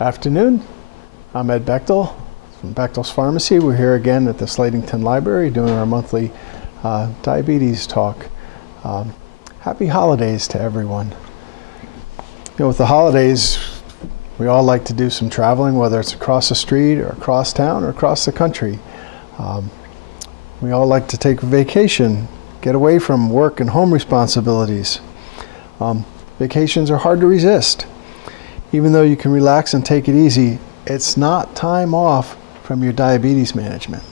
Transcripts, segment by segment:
Afternoon, I'm Ed Bechtel from Bechtel's Pharmacy. We're here again at the Slatington Library doing our monthly diabetes talk. Happy holidays to everyone. You know, with the holidays, we all like to do some traveling, whether it's across the street or across town or across the country. We all like to take a vacation, get away from work and home responsibilities. Vacations are hard to resist. Even though you can relax and take it easy, it's not time off from your diabetes management.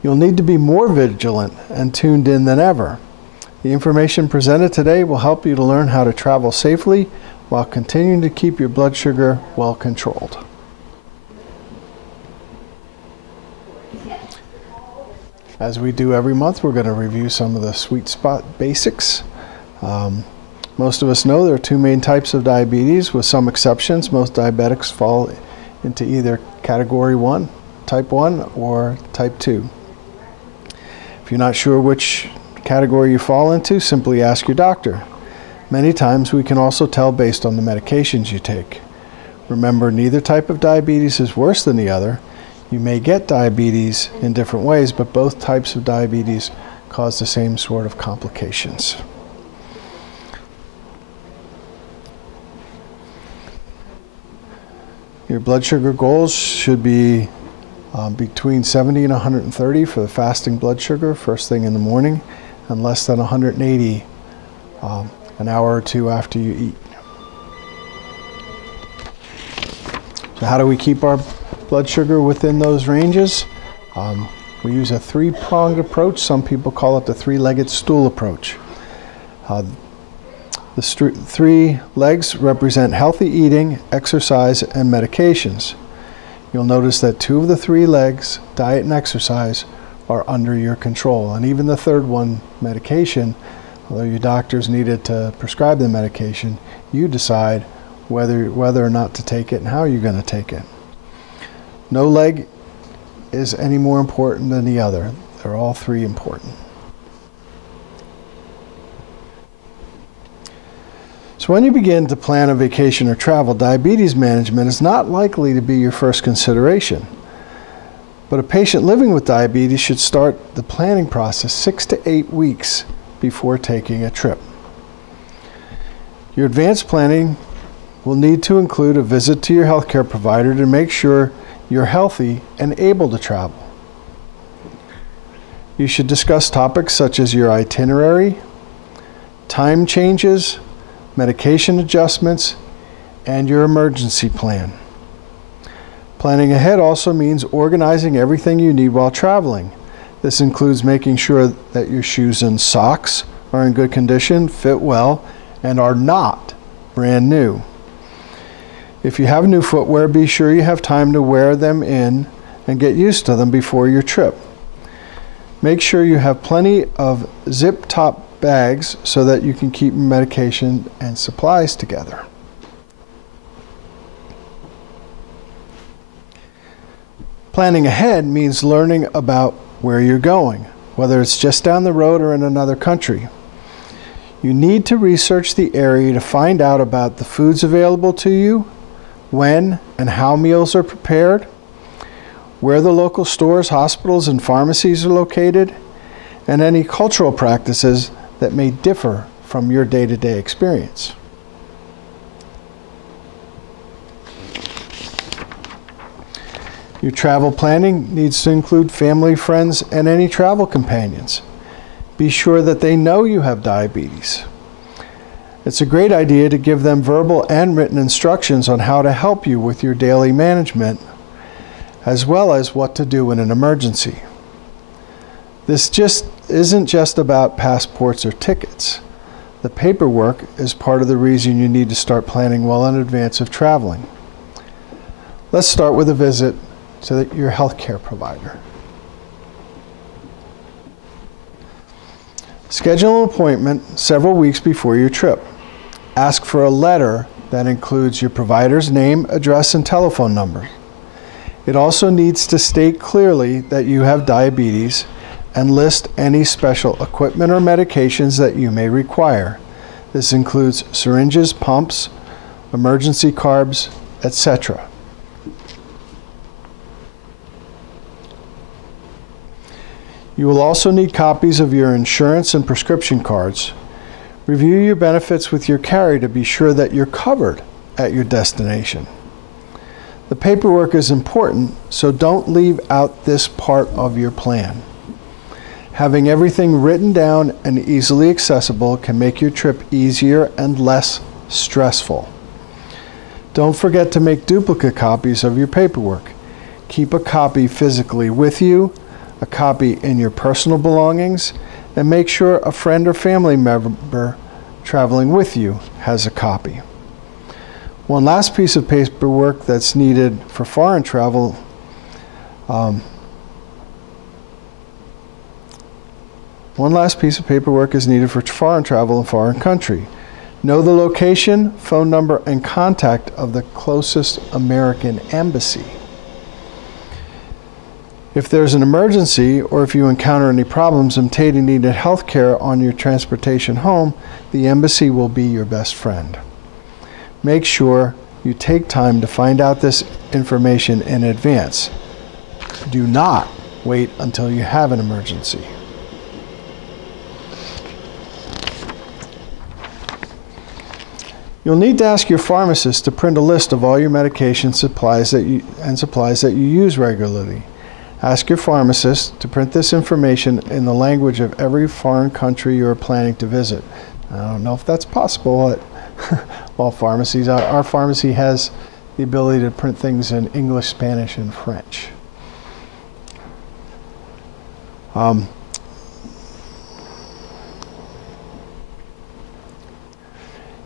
You'll need to be more vigilant and tuned in than ever. The information presented today will help you to learn how to travel safely while continuing to keep your blood sugar well controlled. As we do every month, we're going to review some of the sweet spot basics. Most of us know there are two main types of diabetes. With some exceptions, most diabetics fall into either category 1, type 1, or type 2. If you're not sure which category you fall into, simply ask your doctor. Many times we can also tell based on the medications you take. Remember, neither type of diabetes is worse than the other. You may get diabetes in different ways, but both types of diabetes cause the same sort of complications. Your blood sugar goals should be between 70 and 130 for the fasting blood sugar first thing in the morning, and less than 180 an hour or two after you eat. So how do we keep our blood sugar within those ranges? We use a three-pronged approach. Some people call it the three-legged stool approach. The three legs represent healthy eating, exercise, and medications. You'll notice that 2 of the 3 legs, diet and exercise, are under your control. And even the third one, medication, although your doctors needed to prescribe the medication, you decide whether or not to take it and how you're going to take it. No leg is any more important than the other. They're all 3 important. So when you begin to plan a vacation or travel, diabetes management is not likely to be your first consideration. But a patient living with diabetes should start the planning process 6 to 8 weeks before taking a trip. Your advanced planning will need to include a visit to your healthcare provider to make sure you're healthy and able to travel. You should discuss topics such as your itinerary, time changes, medication adjustments, and your emergency plan. Planning ahead also means organizing everything you need while traveling. This includes making sure that your shoes and socks are in good condition, fit well, and are not brand new. If you have new footwear, be sure you have time to wear them in and get used to them before your trip. Make sure you have plenty of zip-top bags so that you can keep medication and supplies together. Planning ahead means learning about where you're going, whether it's just down the road or in another country. You need to research the area to find out about the foods available to you, when and how meals are prepared, where the local stores, hospitals, and pharmacies are located, and any cultural practices that may differ from your day-to-day experience. Your travel planning needs to include family, friends, and any travel companions. Be sure that they know you have diabetes. It's a great idea to give them verbal and written instructions on how to help you with your daily management, as well as what to do in an emergency. This isn't just about passports or tickets. The paperwork is part of the reason you need to start planning well in advance of traveling. Let's start with a visit to your healthcare provider. Schedule an appointment several weeks before your trip. Ask for a letter that includes your provider's name, address, and telephone number. It also needs to state clearly that you have diabetes and list any special equipment or medications that you may require. This includes syringes, pumps, emergency carbs, etc. You will also need copies of your insurance and prescription cards. Review your benefits with your carrier to be sure that you're covered at your destination. The paperwork is important, so don't leave out this part of your plan. Having everything written down and easily accessible can make your trip easier and less stressful. Don't forget to make duplicate copies of your paperwork. Keep a copy physically with you, a copy in your personal belongings, and make sure a friend or family member traveling with you has a copy. One last piece of paperwork that's needed for foreign travel is needed for foreign travel in foreign country. Know the location, phone number, and contact of the closest American embassy. If there's an emergency or if you encounter any problems obtaining needed health care on your transportation home, the embassy will be your best friend. Make sure you take time to find out this information in advance. Do not wait until you have an emergency. You'll need to ask your pharmacist to print a list of all your medication supplies that you use regularly. Ask your pharmacist to print this information in the language of every foreign country you're planning to visit. I don't know if that's possible at all pharmacies. Our pharmacy has the ability to print things in English, Spanish, and French.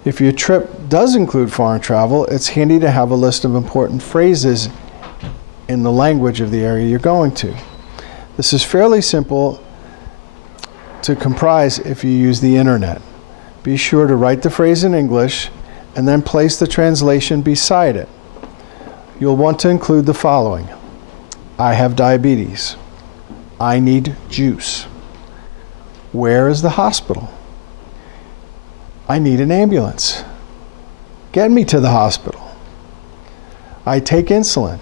If your trip does include foreign travel, it's handy to have a list of important phrases in the language of the area you're going to. This is fairly simple to comprise if you use the internet. Be sure to write the phrase in English and then place the translation beside it. You'll want to include the following: I have diabetes. I need juice. Where is the hospital? I need an ambulance. Get me to the hospital. I take insulin.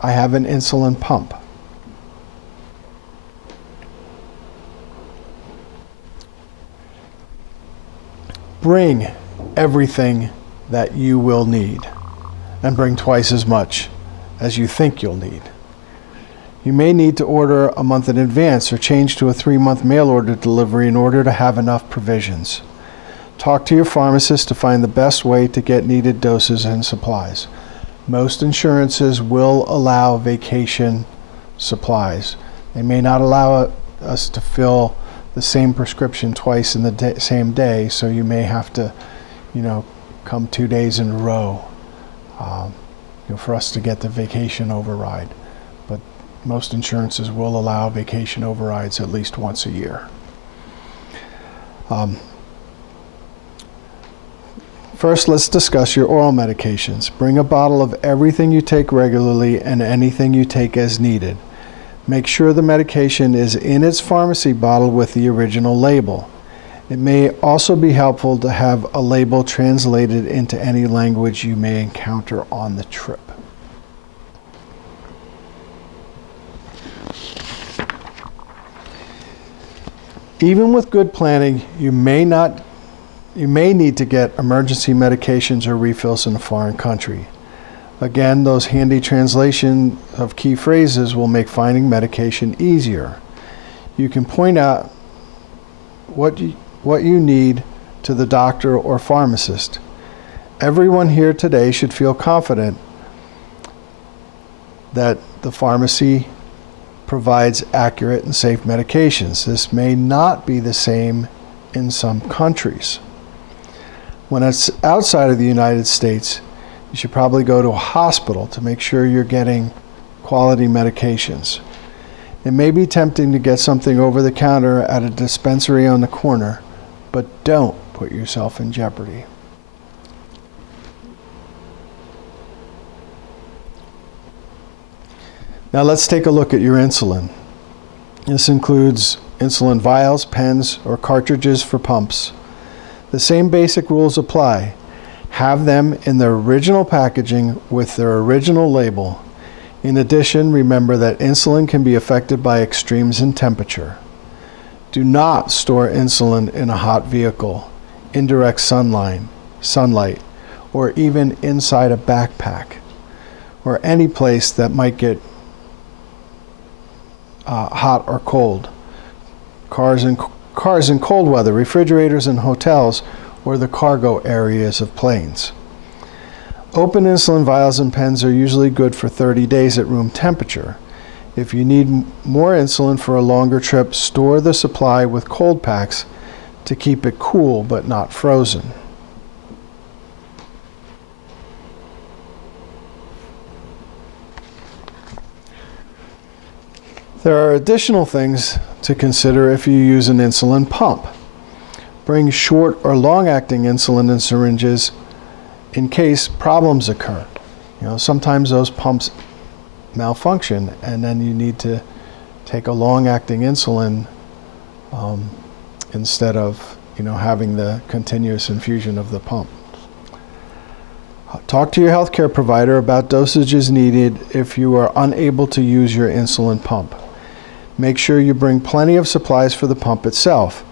I have an insulin pump. Bring everything that you will need, and bring twice as much as you think you'll need. You may need to order a month in advance or change to a 3-month mail order delivery in order to have enough provisions. Talk to your pharmacist to find the best way to get needed doses and supplies. Most insurances will allow vacation supplies. They may not allow us to fill the same prescription twice in the same day, so you may have to, come 2 days in a row for us to get the vacation override. But most insurances will allow vacation overrides at least once a year. First, let's discuss your oral medications. Bring a bottle of everything you take regularly and anything you take as needed. Make sure the medication is in its pharmacy bottle with the original label. It may also be helpful to have a label translated into any language you may encounter on the trip. Even with good planning, you may need to get emergency medications or refills in a foreign country. Again, those handy translation of key phrases will make finding medication easier. You can point out what you need to the doctor or pharmacist. Everyone here today should feel confident that the pharmacy provides accurate and safe medications. This may not be the same in some countries. When it's outside of the United States, you should probably go to a hospital to make sure you're getting quality medications. It may be tempting to get something over the counter at a dispensary on the corner, but don't put yourself in jeopardy. Now let's take a look at your insulin. This includes insulin vials, pens, or cartridges for pumps. The same basic rules apply. Have them in their original packaging with their original label. In addition, remember that insulin can be affected by extremes in temperature. Do not store insulin in a hot vehicle, indirect sunlight, or even inside a backpack, or any place that might get hot or cold. Cars in cold weather, refrigerators in hotels, or the cargo areas of planes. Open insulin vials and pens are usually good for 30 days at room temperature. If you need more insulin for a longer trip, store the supply with cold packs to keep it cool but not frozen. There are additional things to consider if you use an insulin pump. Bring short or long-acting insulin in syringes in case problems occur. Sometimes those pumps malfunction, and then you need to take a long-acting insulin instead of having the continuous infusion of the pump. Talk to your healthcare provider about dosages needed if you are unable to use your insulin pump. Make sure you bring plenty of supplies for the pump itself.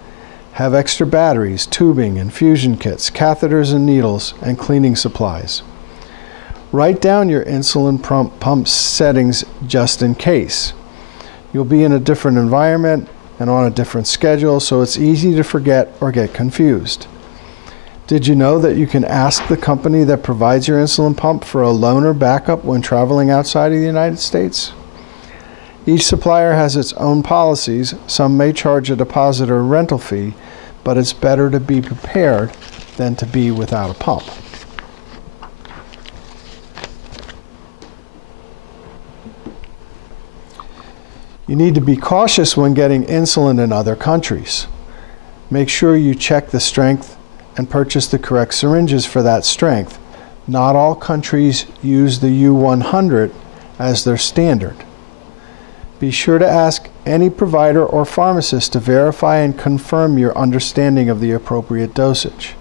Have extra batteries, tubing, infusion kits, catheters and needles, and cleaning supplies. Write down your insulin pump settings just in case. You'll be in a different environment and on a different schedule, so it's easy to forget or get confused. Did you know that you can ask the company that provides your insulin pump for a loaner backup when traveling outside of the United States? Each supplier has its own policies. Some may charge a deposit or rental fee, but it's better to be prepared than to be without a pump. You need to be cautious when getting insulin in other countries. Make sure you check the strength and purchase the correct syringes for that strength. Not all countries use the U100 as their standard. Be sure to ask any provider or pharmacist to verify and confirm your understanding of the appropriate dosage.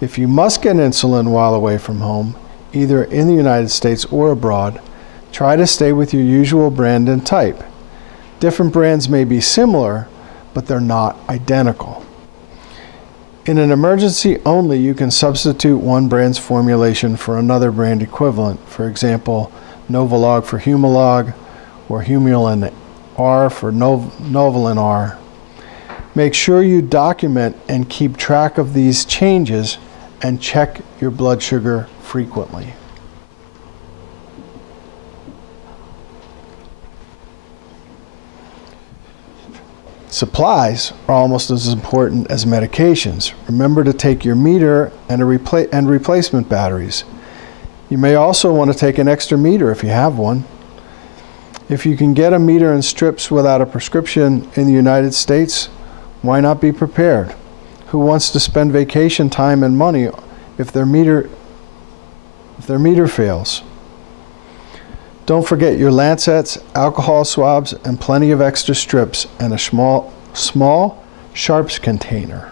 If you must get insulin while away from home, either in the United States or abroad, try to stay with your usual brand and type. Different brands may be similar, but they're not identical. In an emergency only, you can substitute one brand's formulation for another brand equivalent. For example, Novolog for Humalog, or Humulin R for Novolin R. Make sure you document and keep track of these changes and check your blood sugar frequently. Supplies are almost as important as medications. Remember to take your meter and replacement batteries. You may also want to take an extra meter if you have one. If you can get a meter and strips without a prescription in the United States, why not be prepared? Who wants to spend vacation time and money if their meter fails? Don't forget your lancets, alcohol swabs, and plenty of extra strips, and a small sharps container.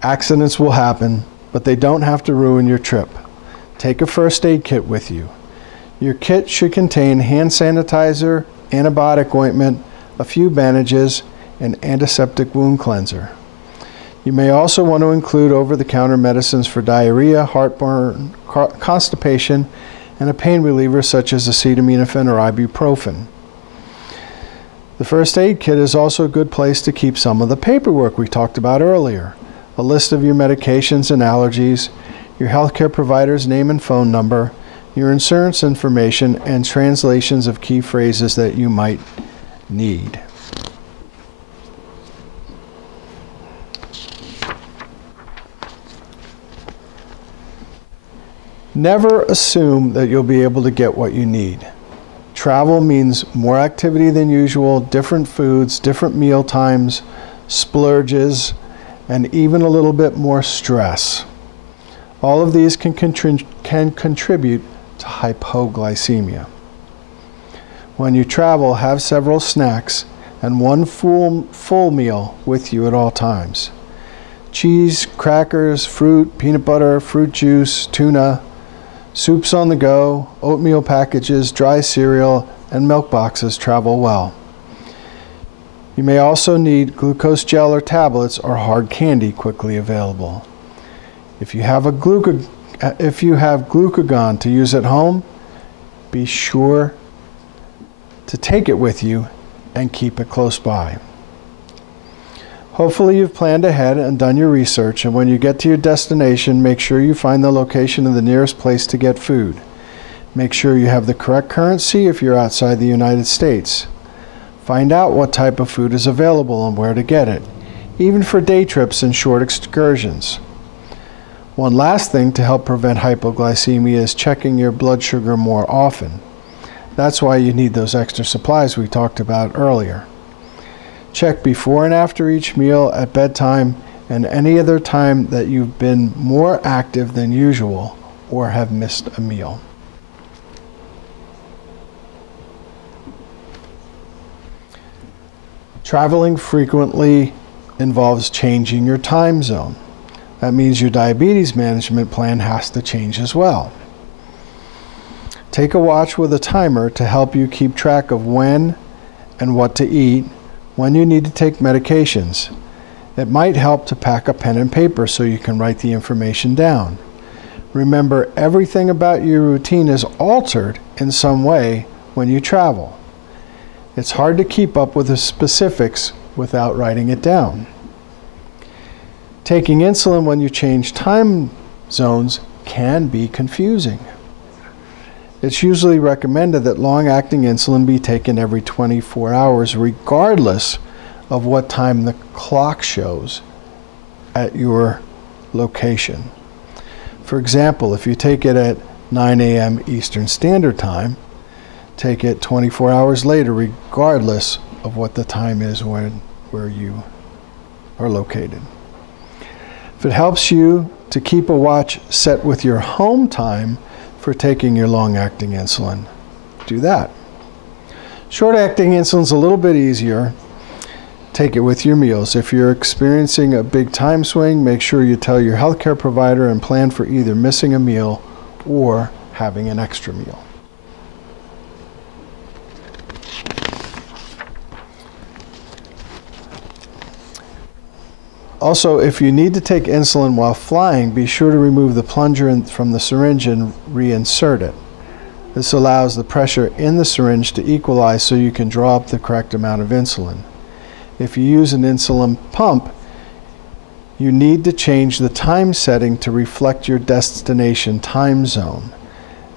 Accidents will happen, but they don't have to ruin your trip. Take a first aid kit with you. Your kit should contain hand sanitizer, antibiotic ointment, a few bandages, and antiseptic wound cleanser. You may also want to include over-the-counter medicines for diarrhea, heartburn, constipation, and a pain reliever such as acetaminophen or ibuprofen. The first aid kit is also a good place to keep some of the paperwork we talked about earlier. A list of your medications and allergies, your healthcare provider's name and phone number, your insurance information, and translations of key phrases that you might need. Never assume that you'll be able to get what you need. Travel means more activity than usual, different foods, different meal times, splurges, and even a little bit more stress. All of these can contribute to hypoglycemia. When you travel, have several snacks and one full meal with you at all times. Cheese, crackers, fruit, peanut butter, fruit juice, tuna, soups on the go, oatmeal packages, dry cereal, and milk boxes travel well. You may also need glucose gel or tablets or hard candy quickly available. If you have glucagon to use at home, be sure to take it with you and keep it close by. Hopefully you've planned ahead and done your research, and when you get to your destination, make sure you find the location of the nearest place to get food. Make sure you have the correct currency if you're outside the United States. Find out what type of food is available and where to get it, even for day trips and short excursions. One last thing to help prevent hypoglycemia is checking your blood sugar more often. That's why you need those extra supplies we talked about earlier. Check before and after each meal, at bedtime, and any other time that you've been more active than usual or have missed a meal. Traveling frequently involves changing your time zone. That means your diabetes management plan has to change as well. Take a watch with a timer to help you keep track of when and what to eat, when you need to take medications. It might help to pack a pen and paper so you can write the information down. Remember, everything about your routine is altered in some way when you travel. It's hard to keep up with the specifics without writing it down. Taking insulin when you change time zones can be confusing. It's usually recommended that long-acting insulin be taken every 24 hours, regardless of what time the clock shows at your location. For example, if you take it at 9 a.m. Eastern Standard Time, take it 24 hours later, regardless of what the time is where you are located. If it helps you to keep a watch set with your home time for taking your long-acting insulin, do that. Short-acting insulin is a little bit easier. Take it with your meals. If you're experiencing a big time swing, make sure you tell your healthcare provider and plan for either missing a meal or having an extra meal. Also, if you need to take insulin while flying, be sure to remove the plunger from the syringe and reinsert it. This allows the pressure in the syringe to equalize so you can draw up the correct amount of insulin. If you use an insulin pump, you need to change the time setting to reflect your destination time zone.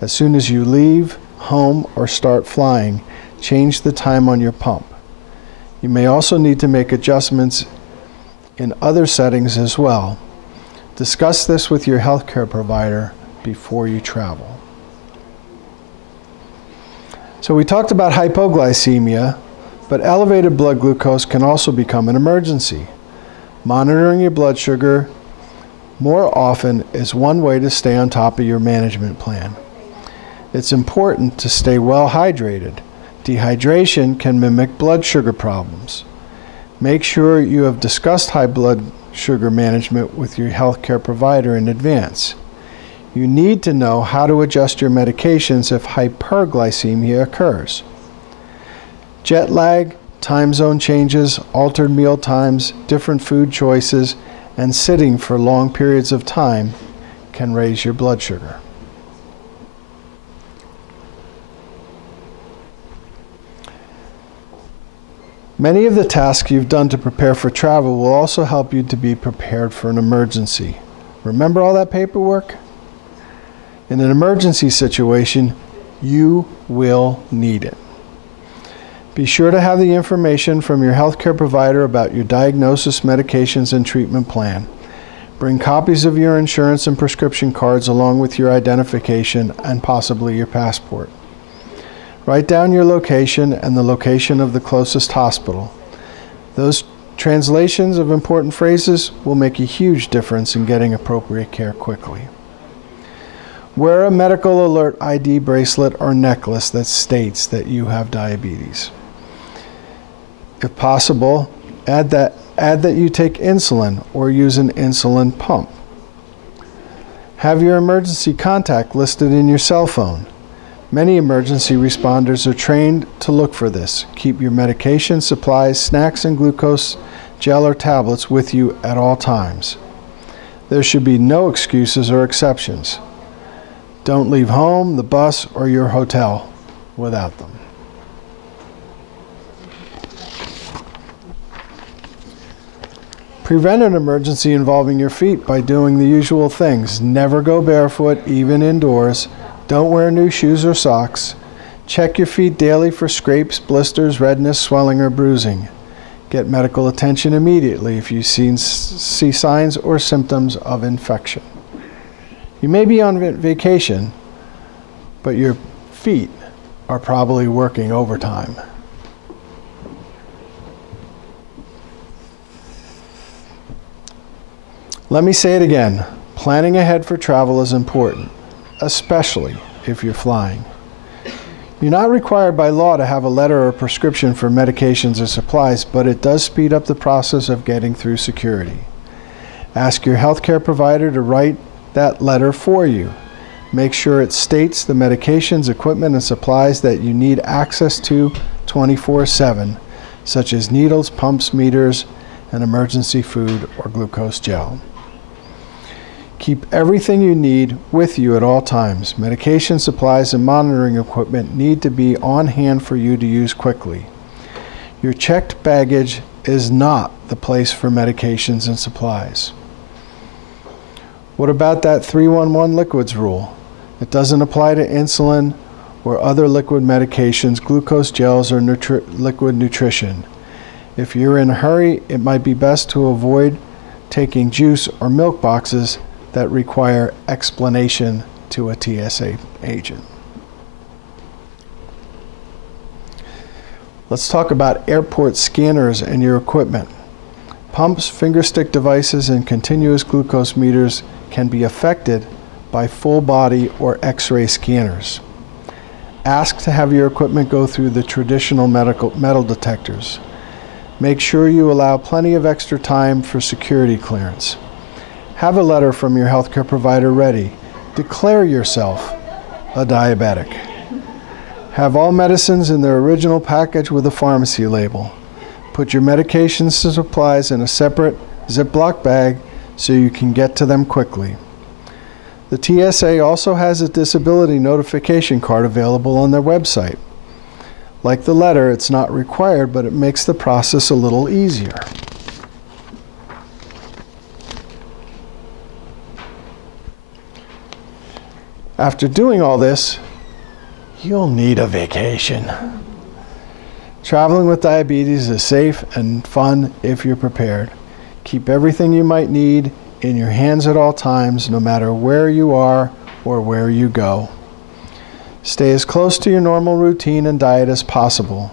As soon as you leave home or start flying, change the time on your pump. You may also need to make adjustments in other settings as well. Discuss this with your healthcare provider before you travel. So we talked about hypoglycemia, but elevated blood glucose can also become an emergency. Monitoring your blood sugar more often is one way to stay on top of your management plan. It's important to stay well hydrated. Dehydration can mimic blood sugar problems. Make sure you have discussed high blood sugar management with your healthcare provider in advance. You need to know how to adjust your medications if hyperglycemia occurs. Jet lag, time zone changes, altered meal times, different food choices, and sitting for long periods of time can raise your blood sugar. Many of the tasks you've done to prepare for travel will also help you to be prepared for an emergency. Remember all that paperwork? In an emergency situation, you will need it. Be sure to have the information from your healthcare provider about your diagnosis, medications, and treatment plan. Bring copies of your insurance and prescription cards along with your identification and possibly your passport. Write down your location and the location of the closest hospital. Those translations of important phrases will make a huge difference in getting appropriate care quickly. Wear a medical alert ID bracelet or necklace that states that you have diabetes. If possible, add that you take insulin or use an insulin pump. Have your emergency contact listed in your cell phone. Many emergency responders are trained to look for this. Keep your medication, supplies, snacks, and glucose gel or tablets with you at all times. There should be no excuses or exceptions. Don't leave home, the bus, or your hotel without them. Prevent an emergency involving your feet by doing the usual things. Never go barefoot, even indoors. Don't wear new shoes or socks. Check your feet daily for scrapes, blisters, redness, swelling, or bruising. Get medical attention immediately if you see signs or symptoms of infection. You may be on vacation, but your feet are probably working overtime. Let me say it again. Planning ahead for travel is important, especially if you're flying. You're not required by law to have a letter or prescription for medications or supplies, but it does speed up the process of getting through security. Ask your healthcare provider to write that letter for you. Make sure it states the medications, equipment, and supplies that you need access to 24/7, such as needles, pumps, meters, and emergency food or glucose gel. Keep everything you need with you at all times. Medication, supplies, and monitoring equipment need to be on hand for you to use quickly. Your checked baggage is not the place for medications and supplies. What about that 3-1-1 liquids rule? It doesn't apply to insulin or other liquid medications, glucose gels, or liquid nutrition. If you're in a hurry, it might be best to avoid taking juice or milk boxes that require explanation to a TSA agent. Let's talk about airport scanners and your equipment. Pumps, fingerstick devices, and continuous glucose meters can be affected by full body or X-ray scanners. Ask to have your equipment go through the traditional metal detectors. Make sure you allow plenty of extra time for security clearance. Have a letter from your healthcare provider ready. Declare yourself a diabetic. Have all medicines in their original package with a pharmacy label. Put your medications and supplies in a separate Ziploc bag so you can get to them quickly. The TSA also has a disability notification card available on their website. Like the letter, it's not required, but it makes the process a little easier. After doing all this, you'll need a vacation. Traveling with diabetes is safe and fun if you're prepared. Keep everything you might need in your hands at all times, no matter where you are or where you go. Stay as close to your normal routine and diet as possible.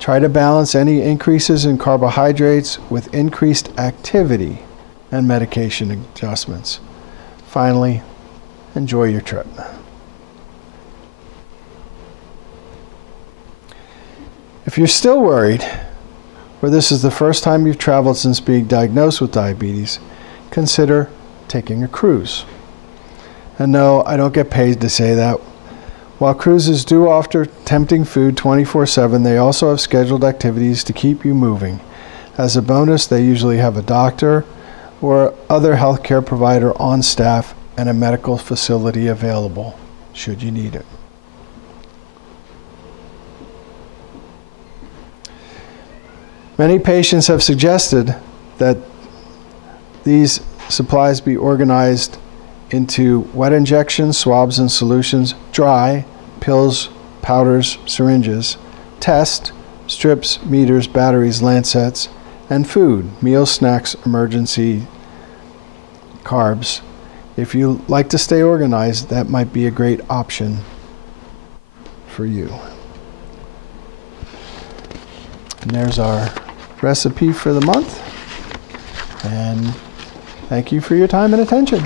Try to balance any increases in carbohydrates with increased activity and medication adjustments. Finally, enjoy your trip. If you're still worried, or this is the first time you've traveled since being diagnosed with diabetes, consider taking a cruise. And no, I don't get paid to say that. While cruises do offer tempting food 24/7, they also have scheduled activities to keep you moving. As a bonus, they usually have a doctor or other healthcare provider on staff and a medical facility available should you need it. Many patients have suggested that these supplies be organized into wet injections, swabs and solutions, dry, pills, powders, syringes, test, strips, meters, batteries, lancets, and food, meals, snacks, emergency carbs. If you like to stay organized, that might be a great option for you. And there's our recipe for the month. And thank you for your time and attention.